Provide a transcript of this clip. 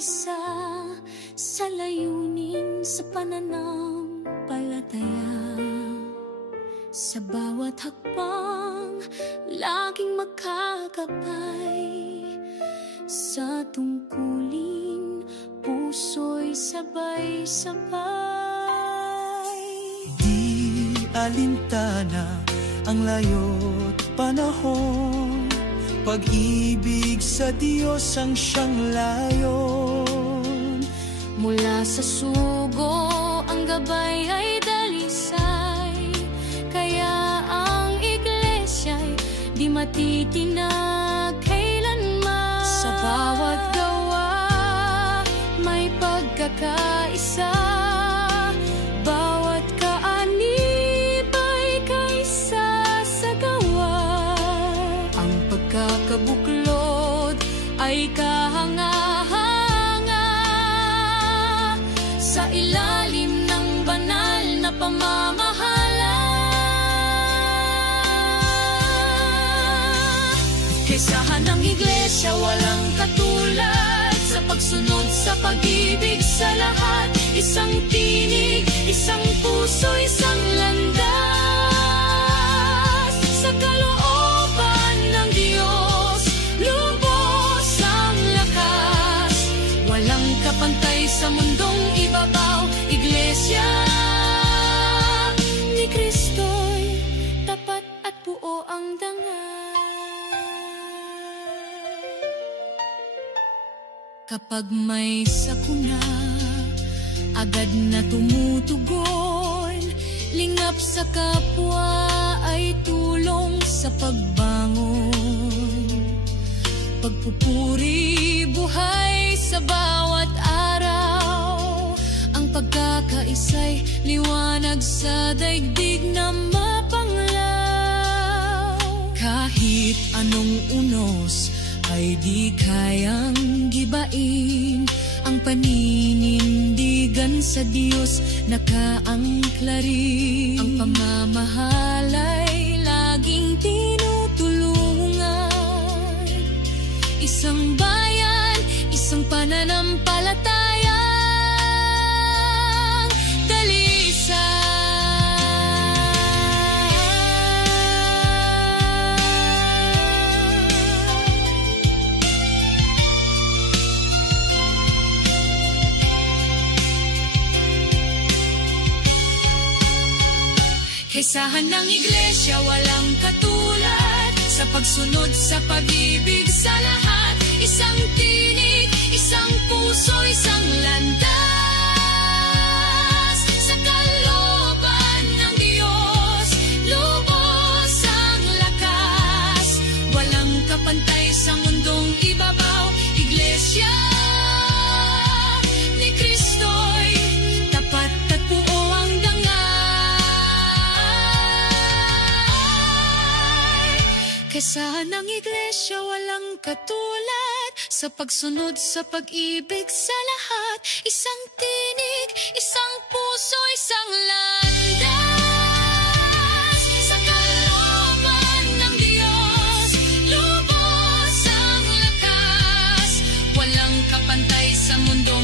isa sa layunin sa pananampalataya. Sa bawat hakbang, laging makakabay. Sa tungkulin, puso'y sabay-sabay. Di alintana ang layo't panahon, pag-ibig sa Diyos ang siyang layon. Mula sa sugo, ang gabay ay dalisay, kaya ang iglesia'y di matitinag kailanman. Sa bawat gawa, may pagkakaisa, bawat kaanib ay kaisa sa gawa. Ang pagkakabuklod ay kahanga-hanga sa ilalim ng banal na pamamahala. Kaysahan ng iglesia walang katulad, sa pagsunod sa pag-ibig sa lahat. Isang tinig, isang puso, isang landas. Sa kalooban ng Diyos, lubos ang lakas. Walang kapantay sa mundong ibabaw. Iglesia ni Kristo'y tapat at buo ang dangal. Kapag may sakuna, agad na tumutugon. Lingap sa kapwa ay tulong sa pagbangon. Pagpupuri buhay sa bawat araw. Ang pagkakaisa'y liwanag sa daigdig na mapanglaw. Kahit anong unos ay di kayang gibain ang paninindigan sa Diyos nakaangkla rin. Ang pamamahalay laging tinutulungan. Isang bayan, isang pananampalatayang dalisay. Kaysahan ng iglesia walang katulad, sa pagsunod sa pag-ibig sa lahat. Isang tinig, isang puso, isang landas. Sa kalooban ng Diyos, lubos ang lakas. Walang kapantay sa mundong ibabaw. Iglesia ni Kristo'y tapat at buo ang dangal. Kaysahan ng iglesia walang katulad, sa pagsunod sa pag-ibig sa lahat. Isang tinig, isang puso, isang landas. Sa kalooban ng Diyos, lubos ang lakas. Walang kapantay sa mundo